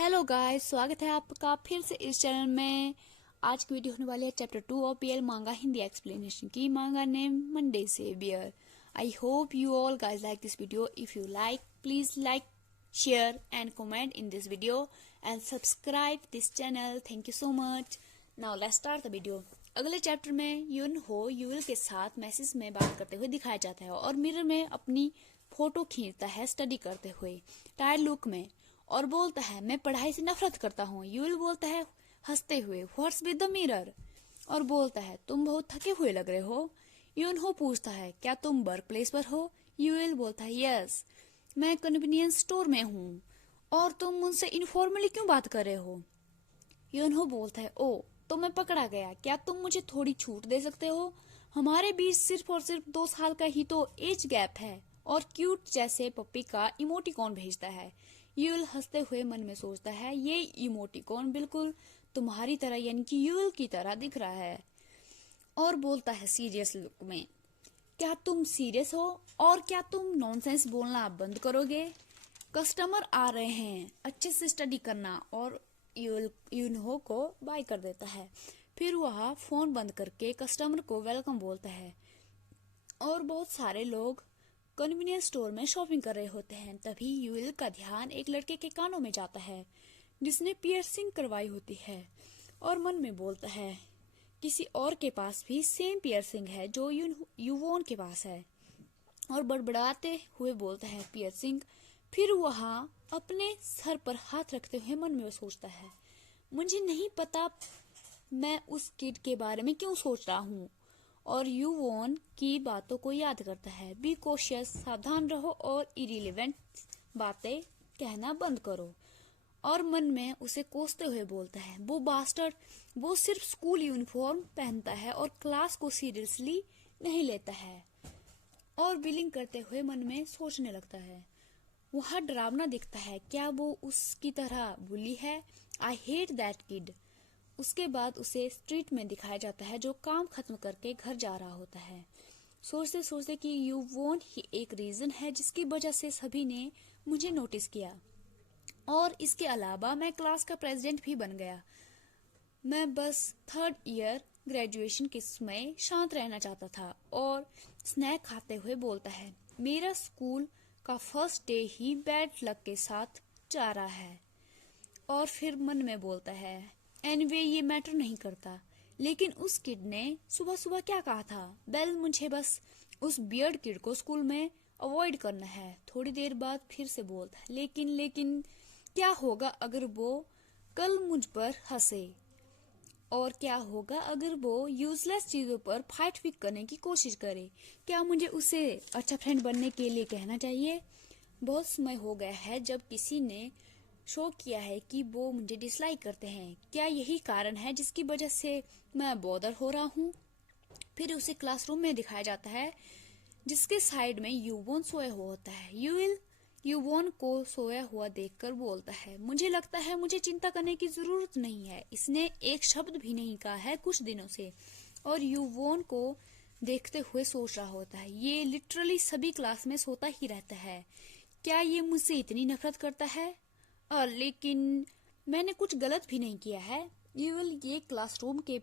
Hello guys, स्वागत है आपका फिर से इस चैनल में। आज की वीडियो होने वाली है चैप्टर 2 ऑफ पीएल मांगा हिंदी एक्सप्लेनेशन की। Manga name Monday saviour. I hope you all guys like this video. If you like, please like, share and comment in this video and subscribe this channel. Thank you so much. Now let's start the video. अगले chapter में यून हो you'll के साथ message में बात करते हुए दिखाया जाता है और मिरर में अपनी फोटो खींचता है स्टडी करते हुए टायर्ड लुक में, और बोलता है मैं पढ़ाई से नफरत करता हूँ। यूल बोलता है हंसते हुए व्हाट्स विद द मिरर, और बोलता है तुम बहुत थके हुए लग रहे हो। यून हो पूछता है क्या तुम वर्क प्लेस पर हो। यूल बोलता है यस, मैं कन्वीनियंस स्टोर में हूँ। और तुम मुझसे इनफॉर्मली क्यों बात कर रहे हो। यून हो बोलता है ओ तो मैं पकड़ा गया, क्या तुम मुझे थोड़ी छूट दे सकते हो। हमारे बीच सिर्फ और सिर्फ 2 साल का ही तो एज गैप है। और क्यूट जैसे पप्पी का इमोटिकॉन भेजता है। यूल हंसते हुए मन में सोचता है ये इमोटिकॉन बिल्कुल तुम्हारी तरह यानी कि यूल की तरह दिख रहा है, और बोलता है सीरियस लुक में क्या तुम सीरियस हो, और क्या तुम नॉनसेंस बोलना बंद करोगे। कस्टमर आ रहे हैं, अच्छे से स्टडी करना। और यूनहो को बाय कर देता है। फिर वह फोन बंद करके कस्टमर को वेलकम बोलता है और बहुत सारे लोग कन्वीनियंस स्टोर में शॉपिंग कर रहे होते हैं। तभी यूएल का ध्यान एक लड़के के कानों में जाता है जिसने पियर्सिंग करवाई होती है, और मन में बोलता है किसी और के पास भी सेम पियर्सिंग है जो युवोन के पास है, और बड़बड़ाते हुए बोलता है पियर्सिंग। फिर वह अपने सर पर हाथ रखते हुए मन में सोचता है मुझे नहीं पता मैं उस किड के बारे में क्यों सोच रहा हूँ, और युवोन की बातों को याद करता है बी कॉशियस, सावधान रहो और इरिलेवेंट बातें कहना बंद करो। और मन में उसे कोसते हुए बोलता है वो बास्टर्ड, वो सिर्फ स्कूल यूनिफॉर्म पहनता है और क्लास को सीरियसली नहीं लेता है। और बिलिंग करते हुए मन में सोचने लगता है वह डरावना दिखता है, क्या वो उसकी तरह बुली है। I hate that kid. उसके बाद उसे स्ट्रीट में दिखाया जाता है जो काम खत्म करके घर जा रहा होता है, सोचते सोचते कि यू वोंट ही एक रीजन है जिसकी वजह से सभी ने मुझे नोटिस किया, और इसके अलावा मैं क्लास का प्रेसिडेंट भी बन गया। मैं बस 3rd ईयर ग्रेजुएशन के समय शांत रहना चाहता था। और स्नैक खाते हुए बोलता है मेरा स्कूल का फर्स्ट डे ही बैड लक के साथ जा रहा है। और फिर मन में बोलता है एनीवे ये मैटर नहीं करता, लेकिन उस किड ने सुबह सुबह क्या कहा था। वेल मुझे बस उस बियर्ड किड को स्कूल में अवॉइड करना है। थोड़ी देर बाद फिर से बोलता है लेकिन क्या होगा अगर वो कल मुझ पर हंसे, और क्या होगा अगर वो यूजलेस चीजों पर फाइट भी करने की कोशिश करे। क्या मुझे उसे अच्छा फ्रेंड बनने के लिए कहना चाहिए। बहुत समय हो गया है जब किसी ने शो किया है कि वो मुझे डिसलाइक करते हैं। क्या यही कारण है जिसकी वजह से मैं बॉदर हो रहा हूँ। फिर उसे क्लासरूम में दिखाया जाता है जिसके साइड में युवोन सोया हुआ होता है। युवोन को सोया हुआ देखकर बोलता है मुझे लगता है मुझे चिंता करने की जरूरत नहीं है। इसने एक शब्द भी नहीं कहा है कुछ दिनों से। और युवोन को देखते हुए सोच रहा होता है ये लिटरली सभी क्लास में सोता ही रहता है, क्या ये मुझसे इतनी नफरत करता है। लेकिन मैंने कुछ गलत भी नहीं किया है। यूल ये क्लासरूम के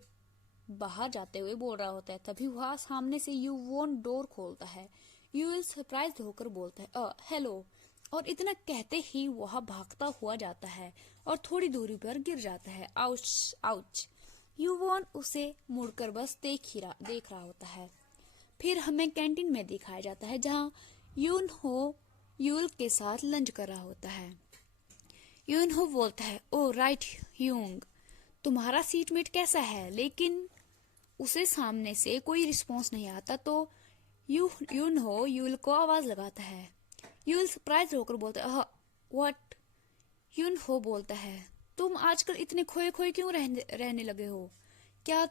बाहर जाते हुए बोल रहा होता है, तभी वह सामने से युवोन डोर खोलता है। यूल सरप्राइज होकर बोलता है हेलो, और इतना कहते ही वह भागता हुआ जाता है और थोड़ी दूरी पर गिर जाता है। Ouch ouch. युवोन उसे मुड़कर बस देख रहा होता है। फिर हमें कैंटीन में दिखाया जाता है जहाँ यून हो यूल के साथ लंच कर रहा होता है। यूनहो बोलता है ओ राइट ह्यूंग, तुम्हारा सीटमेट कैसा है। लेकिन उसे सामने से कोई रिस्पॉन्स नहीं आता, तो यूनहो यूल को आवाज लगाता है। यूल सरप्राइज होकर बोलता है व्हाट। यूनहो बोलता है तुम आजकल इतने खोए खोए क्यों रहने लगे हो। क्या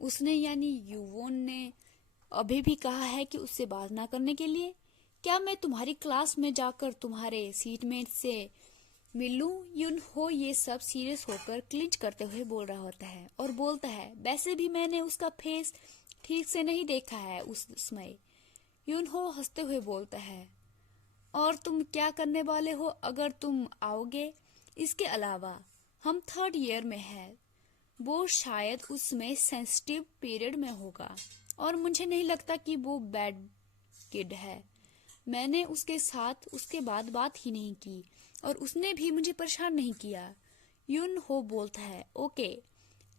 उसने यानी युवोन ने अभी भी कहा है कि उससे बात ना करने के लिए। क्या मैं तुम्हारी क्लास में जाकर तुम्हारे सीटमेट से मिलूं। यूनहो ये सब सीरियस होकर क्लिंच करते हुए बोल रहा होता है, और बोलता है वैसे भी मैंने उसका फेस ठीक से नहीं देखा है उस समय। यूनहो हंसते हुए बोलता है और तुम क्या करने वाले हो अगर तुम आओगे। इसके अलावा हम 3rd ईयर में है, वो शायद उसमें सेंसिटिव पीरियड में होगा और मुझे नहीं लगता कि वो बैड किड है। मैंने उसके साथ उसके बाद बात ही नहीं की और उसने भी मुझे परेशान नहीं किया। यून हो बोलता है, ओके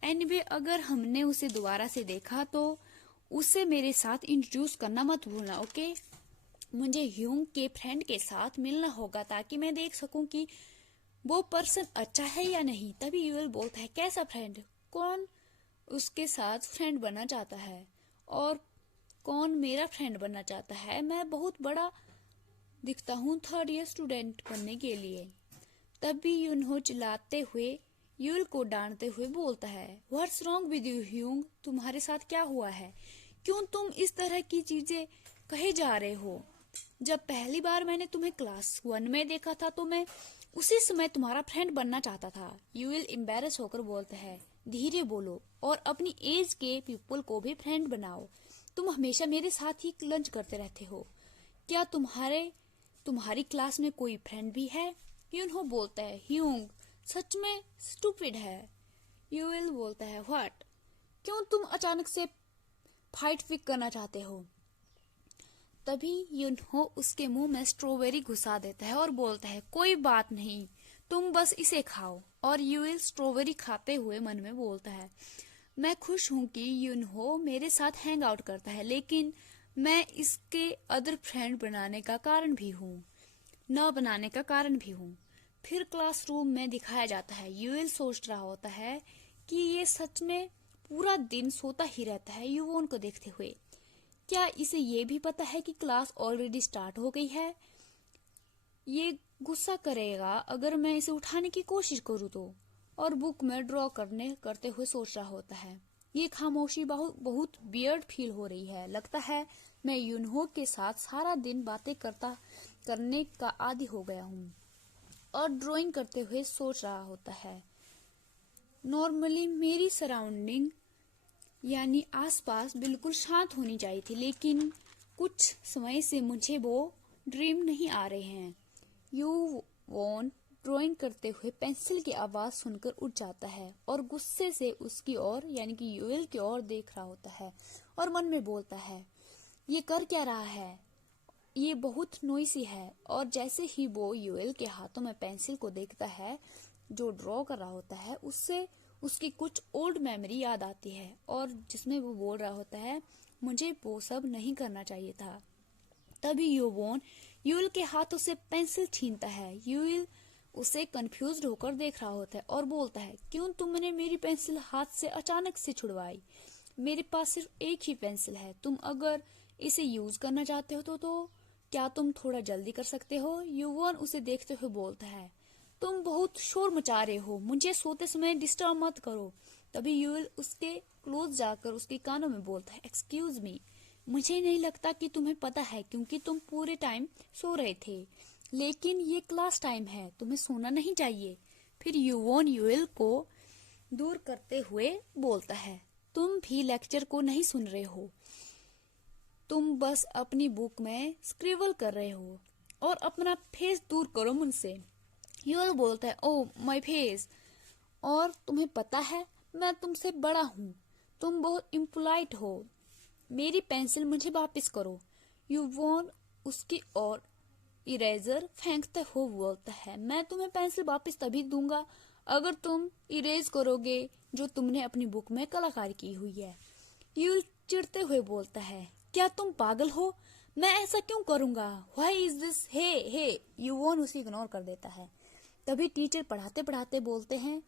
एनीवे, अगर हमने उसे दोबारा से देखा तो उसे मेरे साथ इंट्रोड्यूस करना मत भूलना, ओके? मुझे ह्यूंग के फ्रेंड के साथ मिलना होगा ताकि मैं देख सकूं कि वो पर्सन अच्छा है या नहीं। तभी यूएल बोलता है, कैसा फ्रेंड? कौन उसके साथ फ्रेंड बनना चाहता है और कौन मेरा फ्रेंड बनना चाहता है? मैं बहुत बड़ा दिखता हूँ 3rd ईयर स्टूडेंट बनने के लिए। तभी यूनहो चिल्लाते हुए यूल को डांटते हुए बोलता है, व्हाट्स रॉन्ग विद यू ह्यूंग? तुम्हारे साथ क्या हुआ है? क्यों तुम इस तरह की चीजें कहे जा रहे हो? जब पहली बार मैंने तुम्हें क्लास 1 में देखा था तो मैं उसी समय तुम्हारा फ्रेंड बनना चाहता था। यूएल एम्बैरेस होकर बोलता है, धीरे बोलो और अपनी एज के पीपल को भी फ्रेंड बनाओ। तुम हमेशा मेरे साथ ही लंच करते रहते हो। क्या तुम्हारी क्लास में कोई फ्रेंड भी है? यूनहो बोलता है, ह्यूंग सच में स्टूपिड है। यूएल बोलता है, व्हाट? क्यों तुम अचानक से फाइट पिक करना चाहते हो? तभी यूनहो उसके मुंह में स्ट्रॉबेरी घुसा देता है और बोलता है, कोई बात नहीं, तुम बस इसे खाओ। और यूएल स्ट्रॉबेरी खाते हुए मन में बोलता है, मैं खुश हूँ कि यूनहो मेरे साथ हैंग आउट करता है, लेकिन मैं इसके अदर फ्रेंड बनाने का कारण भी हूँ, न बनाने का कारण भी हूँ। फिर क्लासरूम में दिखाया जाता है, यूएल सोच रहा होता है कि ये सच में पूरा दिन सोता ही रहता है युवोन को देखते हुए। क्या इसे ये भी पता है कि क्लास ऑलरेडी स्टार्ट हो गई है? ये गुस्सा करेगा अगर मैं इसे उठाने की कोशिश करूँ तो। और बुक में ड्रॉ करते हुए सोच रहा होता है, ये खामोशी बहुत वियर्ड फील हो रही है। लगता है मैं यूनहो के साथ सारा दिन बातें करने का आदी हो गया हूँ। और ड्राइंग करते हुए सोच रहा होता है, नॉर्मली मेरी सराउंडिंग यानी आसपास बिल्कुल शांत होनी चाहिए थी, लेकिन कुछ समय से मुझे वो ड्रीम नहीं आ रहे हैं। यू वॉन ड्राइंग करते हुए पेंसिल की आवाज सुनकर उठ जाता है और गुस्से से उसकी ओर यानी कि यूएल की ओर देख रहा होता है और मन में बोलता है, ये कर क्या रहा है? ये बहुत नोइसी है। और जैसे ही वो यूएल के हाथों में पेंसिल को देखता है जो ड्रॉ कर रहा होता है, उससे उसकी कुछ ओल्ड मेमोरी याद आती है और जिसमें वो बोल रहा होता है, मुझे वो सब नहीं करना चाहिए था। तभी यूवोन यूएल के हाथों से पेंसिल छीनता है। यूएल उसे कंफ्यूज्ड होकर देख रहा होता है और बोलता है, क्यों तुमने मेरी पेंसिल हाथ से अचानक से छुड़वाई? मेरे पास सिर्फ एक ही पेंसिल है, तुम अगर इसे यूज करना चाहते हो तो क्या तुम थोड़ा जल्दी कर सकते हो? युवन उसे देखते हुए बोलता है, तुम बहुत शोर मचा रहे हो, मुझे सोते समय डिस्टर्ब मत करो। तभी यूएल उसके क्लोज जाकर उसके कानों में बोलता है, एक्सक्यूज मी, मुझे नहीं लगता कि तुम्हें पता है क्योंकि तुम पूरे टाइम सो रहे थे, लेकिन ये क्लास टाइम है, तुम्हें सोना नहीं चाहिए। फिर युवन यूएल को दूर करते हुए बोलता है, तुम भी लेक्चर को नहीं सुन रहे हो, तुम बस अपनी बुक में स्क्रिबल कर रहे हो और अपना फेस दूर करो मुझसे। यूएल बोलता है, ओह माय फेस, और तुम्हें पता है मैं तुमसे बड़ा हूँ, तुम बहुत इम्पोलाइट हो, मेरी पेंसिल मुझे वापस करो। युवन उसकी ओर इरेजर फेंकते हुए बोलता है, मैं तुम्हें पेंसिल वापस तभी दूंगा अगर तुम इरेज करोगे जो तुमने अपनी बुक में कलाकारी की हुई है। यूएल चिढ़ते हुए बोलता है, क्या तुम पागल हो? मैं ऐसा क्यों करूंगा? Why is this? Hey Yuvan उसे इग्नोर कर देता है। तभी टीचर पढ़ाते पढ़ाते बोलते हैं,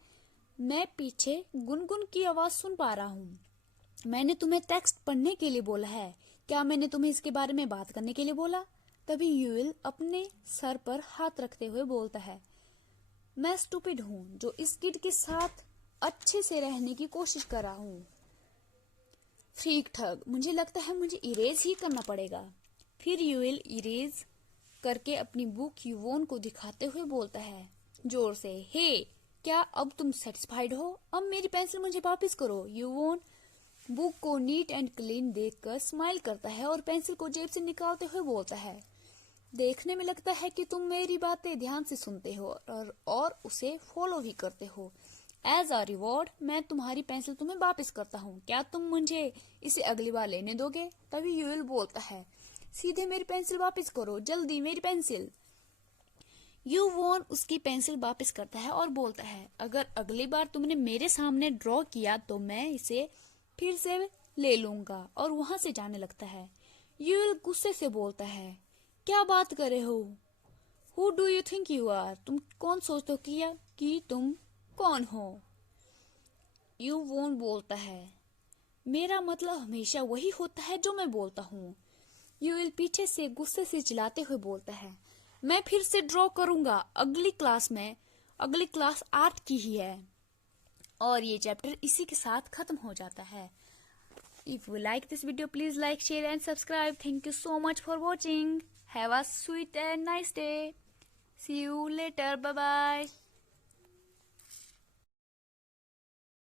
मैं पीछे गुनगुन की आवाज सुन पा रहा हूँ, मैंने तुम्हें टेक्स्ट पढ़ने के लिए बोला है, क्या मैंने तुम्हें इसके बारे में बात करने के लिए बोला? तभी यूएल अपने सर पर हाथ रखते हुए बोलता है, मैं स्टूपिड हूँ जो इस किड के साथ अच्छे से रहने की कोशिश कर रहा हूँ। फ्रीक ठग, मुझे लगता है मुझे इरेज ही करना पड़ेगा। फिर यूएल इरेज करके अपनी बुक युवोन को दिखाते हुए बोलता है जोर से, हे क्या अब तुम सेटिस्फाइड हो? अब मेरी पेंसिल मुझे वापस करो। युवोन बुक को नीट एंड क्लीन देखकर स्माइल करता है और पेंसिल को जेब से निकालते हुए बोलता है, देखने में लगता है कि तुम मेरी बातें ध्यान से सुनते हो और उसे फॉलो भी करते हो। एज अ रिवॉर्ड मैं तुम्हारी पेंसिल तुम्हें वापस करता हूँ। क्या तुम मुझे इसे अगली बार लेने दोगे? तभी यूएल बोलता है, सीधे मेरी पेंसिल वापस करो, जल्दी मेरी पेंसिल। यू वॉन उसकी पेंसिल वापस करता है और बोलता है, अगर अगली बार तुमने मेरे सामने ड्रॉ किया तो मैं इसे फिर से ले लूंगा, और वहां से जाने लगता है। यूएल गुस्से से बोलता है, क्या बात कर रहे हो? Who do you think you are? तुम कौन सोचते हो कि तुम कौन हो? यू वॉन बोलता है, मेरा मतलब हमेशा वही होता है जो मैं बोलता हूँ। यूएल पीछे से गुस्से से चिल्लाते हुए बोलता है, मैं फिर से ड्रॉ करूंगा अगली क्लास 8 की ही है। और ये चैप्टर इसी के साथ खत्म हो जाता है। If you like this video please like, share and subscribe. Thank you so much for watching. Have a sweet and nice day. See you later. Bye bye.